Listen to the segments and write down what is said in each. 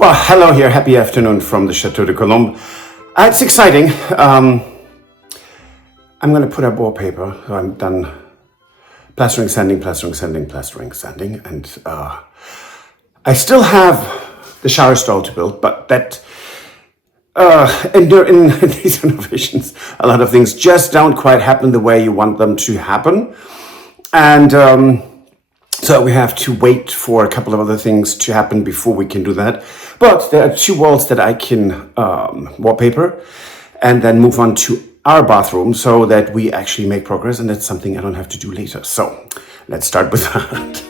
Well, hello here. Happy afternoon from the Chateau de Colombes. It's exciting. I'm going to put up wallpaper. So I'm done plastering, sanding, and I still have the shower stall to build, but that in these renovations, a lot of things just don't quite happen the way you want them to happen, and so we have to wait for a couple of other things to happen before we can do that. But there are two walls that I can wallpaper and then move on to our bathroom so that we actually make progress, and that's something I don't have to do later. So let's start with that.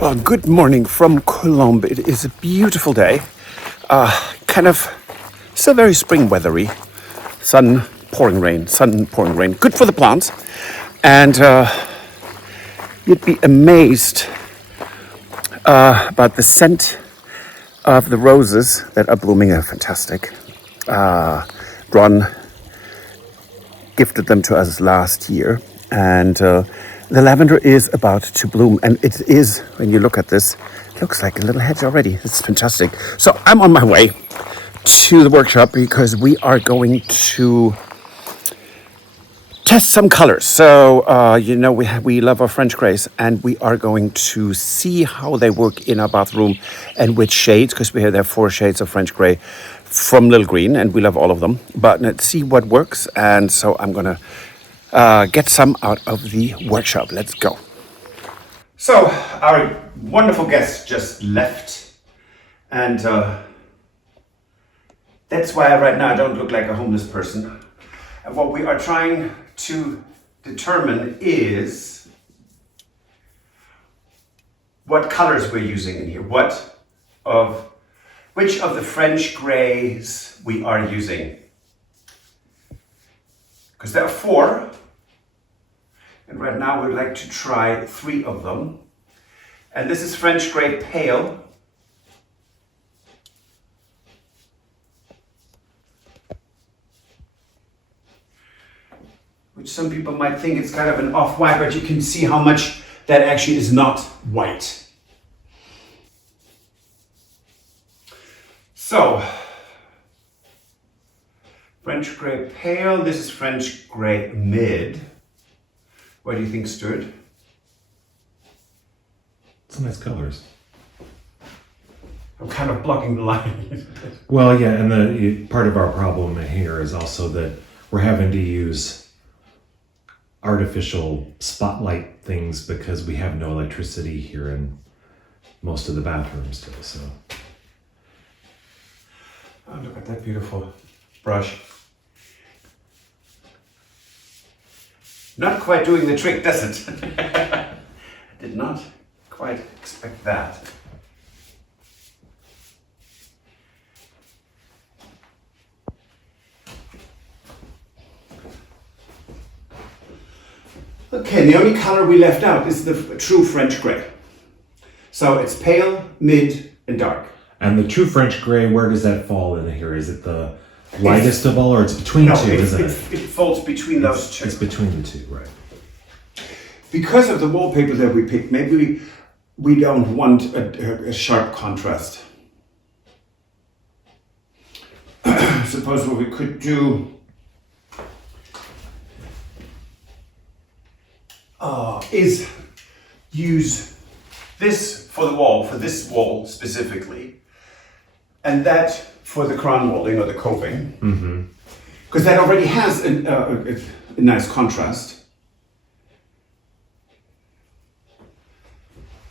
Well, good morning from Colombes. It is a beautiful day. Kind of still very spring weathery. Sun, pouring rain. Good for the plants. And you'd be amazed about the scent of the roses that are blooming. They're fantastic. Ron gifted them to us last year. And the lavender is about to bloom, and it is, when you look at this, it looks like a little hedge already. It's fantastic. So I'm on my way to the workshop because we are going to test some colors. So, we love our French grays, and we are going to see how they work in our bathroom and which shades, because there are 4 shades of French gray from Little Greene, and we love all of them. But let's see what works, and so I'm going to get some out of the workshop. Let's go. So our wonderful guest just left, and that's why right now I don't look like a homeless person. And what we are trying to determine is what colors we're using in here, which of the French grays we are using. because there are 4. And right now we'd like to try 3 of them. And this is French Grey Pale. Which some people might think it's kind of an off-white, but you can see how much that actually is not white. So, French Grey Pale, this is French Grey Mid. What do you think, Stuart? Some nice colors. I'm kind of blocking the line. Well, yeah, and the part of our problem here is also that we're having to use artificial spotlight things because we have no electricity here in most of the bathrooms still, so. Oh, look at that beautiful brush. Not quite doing the trick, does it? I did not quite expect that. Okay, the only color we left out is the true French grey. So it's pale, mid, and dark. And the true French grey, where does that fall in here? Is it the lightest of all, or it's between two, isn't it? It falls between those two. It's between the two, right. Because of the wallpaper that we picked, maybe we don't want a sharp contrast. Suppose what we could do is use this for the wall, for this wall specifically, and that for the crown walling or the coping, because that already has a nice contrast.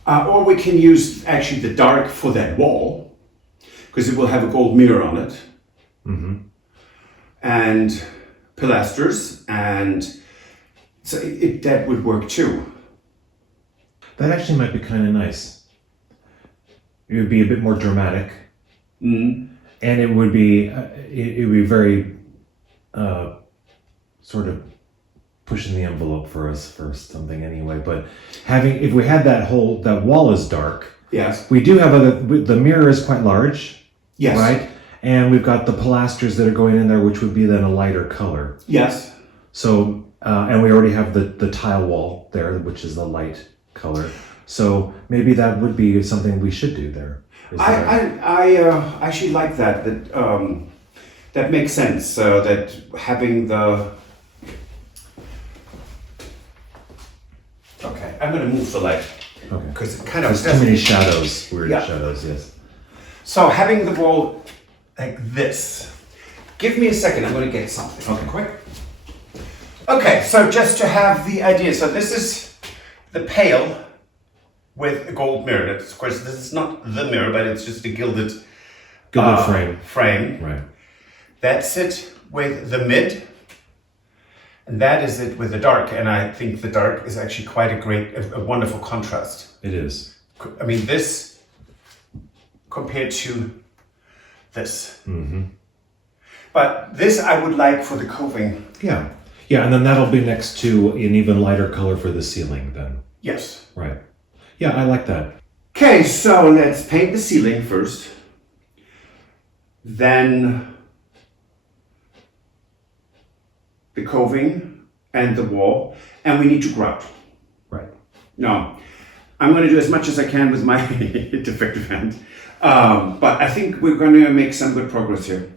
Or we can use actually the dark for that wall, because it will have a gold mirror on it, and pilasters, and so that would work too. That actually might be kind of nice. It would be a bit more dramatic, and it would be very sort of pushing the envelope for us for something anyway. But if we had that wall is dark. Yes. We do have the mirror is quite large. Yes. Right. And we've got the pilasters that are going in there, which would be then a lighter color. Yes. So, and we already have the tile wall there, which is the light color. So maybe that would be something we should do there. I actually like that. That makes sense. That having the. Okay, I'm going to move the light. Okay. Because it kind of. There's too many shadows. Weird shadows. Yes. So having the wall like this. Give me a second. I'm going to get something. Okay. Quick. Okay, so just to have the idea. So this is the pale with a gold mirror. Of course, this is not the mirror, but it's just a gilded frame. Right. That's it with the mid, and that is it with the dark. And I think the dark is actually quite a wonderful contrast. It is. I mean, this compared to this. But this I would like for the coving. Yeah. Yeah, and then that'll be next to an even lighter color for the ceiling then. Yes. Right. Yeah, I like that. Okay, so let's paint the ceiling first. Then the coving and the wall. And we need to grout. Right. No, I'm going to do as much as I can with my defective hand. But I think we're going to make some good progress here.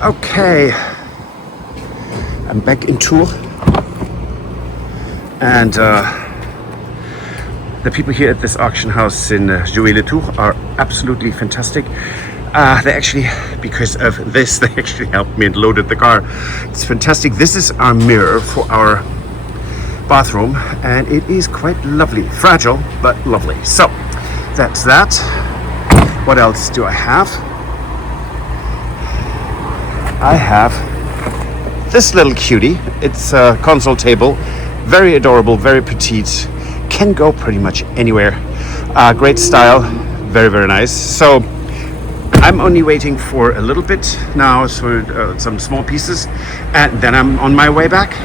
Okay, I'm back in Tours, and the people here at this auction house in Juoy are absolutely fantastic. They actually, because of this, they actually helped me and loaded the car. It's fantastic. This is our mirror for our bathroom, and it is quite lovely. Fragile, but lovely. So, that's that. What else do I have? I have this little cutie. It's a console table, very adorable, very petite, can go pretty much anywhere. Great style, very, very nice. So I'm only waiting for a little bit now, so some small pieces, and then I'm on my way back.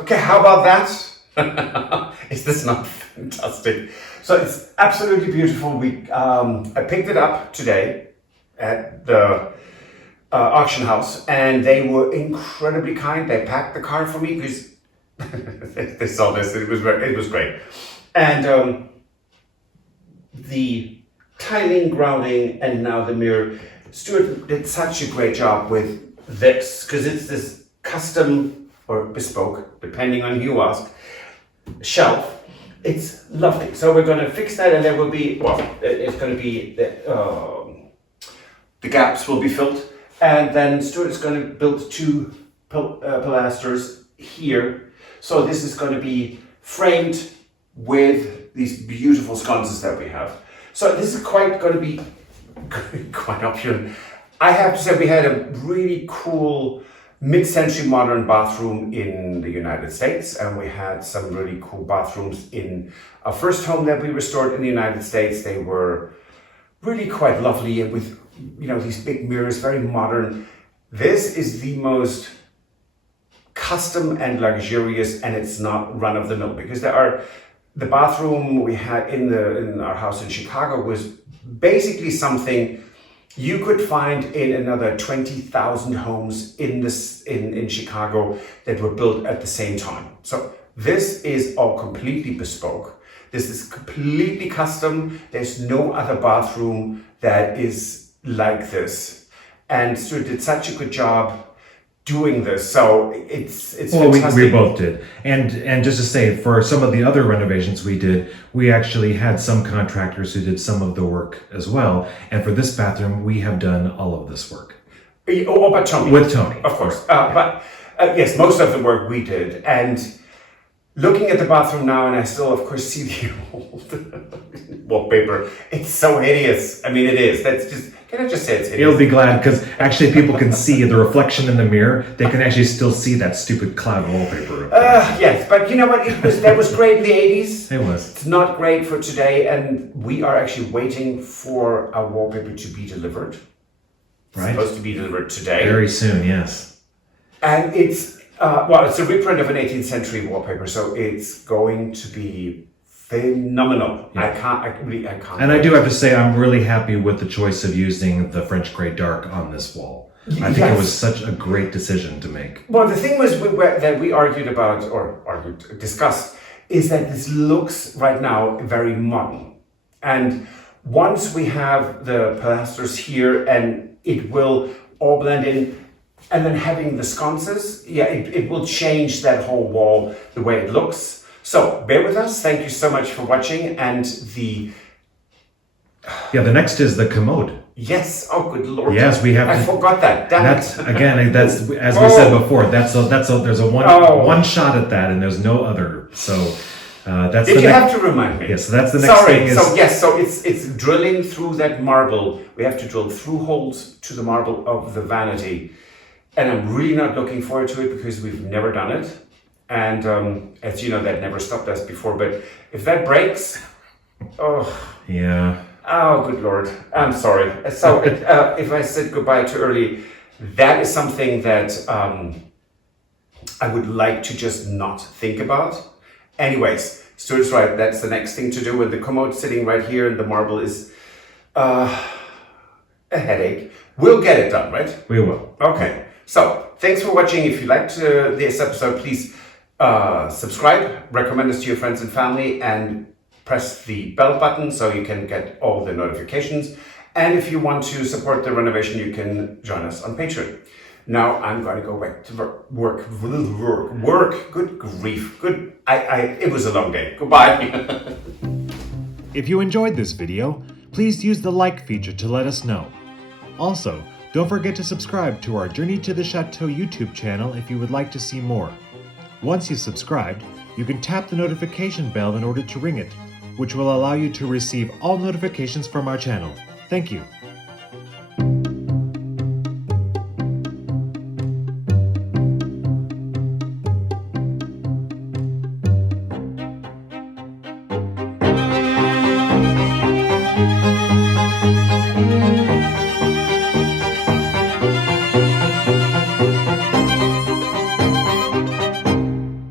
Okay, how about that? Is this not fantastic? So it's absolutely beautiful. I picked it up today at the auction house, and they were incredibly kind. They packed the car for me because they saw this. It was great, and the tiling, grouting, and now the mirror. Stuart did such a great job with this because it's this custom or bespoke, depending on who you ask, shelf. It's lovely. So we're going to fix that, and there will be, well, it's going to be, the gaps will be filled, and then Stuart's going to build two pilasters here. So this is going to be framed with these beautiful sconces that we have. So this is going to be quite opulent. I have to say, we had a really cool mid-century modern bathroom in the United States, and we had some really cool bathrooms in our first home that we restored in the United States. They were really quite lovely with, these big mirrors, very modern. This is the most custom and luxurious, and it's not run-of-the-mill, because the bathroom we had in our house in Chicago was basically something you could find in another 20,000 homes in Chicago that were built at the same time. So this is all completely bespoke. This is completely custom. There's no other bathroom that is like this. And Stuart did such a good job doing this. So it's fantastic. We both did. And just to say, for some of the other renovations we did, we actually had some contractors who did some of the work as well. And for this bathroom, we have done all of this work. Oh, but Tony. With Tony. Of course. But yes, most of the work we did. And looking at the bathroom now, and I still, of course, see the old wallpaper. It's so hideous. I mean, it is. That's just, Can I just say it's You'll be glad because actually people can see the reflection in the mirror. They can actually still see that stupid cloud wallpaper. Yes, but you know what? That was great in the 80s. It was. It's not great for today, and we are actually waiting for our wallpaper to be delivered. It's Right. supposed to be delivered today. Very soon, yes. And it's, it's a reprint of an 18th century wallpaper, so it's going to be phenomenal. Yeah. I can't. And I do have to say, I'm really happy with the choice of using the French Grey Dark on this wall. I think it was such a great decision to make. Well, the thing was that we discussed, is that this looks right now very modern. And once we have the pilasters here and it will all blend in, and then having the sconces, it will change that whole wall, the way it looks. So bear with us. Thank you so much for watching. And the next is the commode. yes, oh good lord. Yes, we have. I forgot that. Damn That's it. again. That's as we said before. There's a one shot at that, and there's no other. So that's. Did you have to remind me? Yes. So that's the next thing. So it's drilling through that marble. We have to drill through holes to the marble of the vanity, and I'm really not looking forward to it because we've never done it. And as you know, that never stopped us before. But if that breaks, Yeah. Oh, good Lord. I'm sorry. So if I said goodbye too early, that is something that I would like to just not think about. Anyways, Stuart's right. That's the next thing to do. When the commode's sitting right here and the marble is a headache, we'll get it done, right? We will. Okay. So thanks for watching. If you liked this episode, please subscribe, recommend us to your friends and family, and press the bell button so you can get all the notifications. And if you want to support the renovation, you can join us on Patreon. Now I'm going to go back to work. Good grief. It was a long day. Goodbye. If you enjoyed this video, please use the like feature to let us know. Also, don't forget to subscribe to our Journey to the Chateau YouTube channel if you would like to see more. Once you've subscribed, you can tap the notification bell in order to ring it, which will allow you to receive all notifications from our channel. Thank you.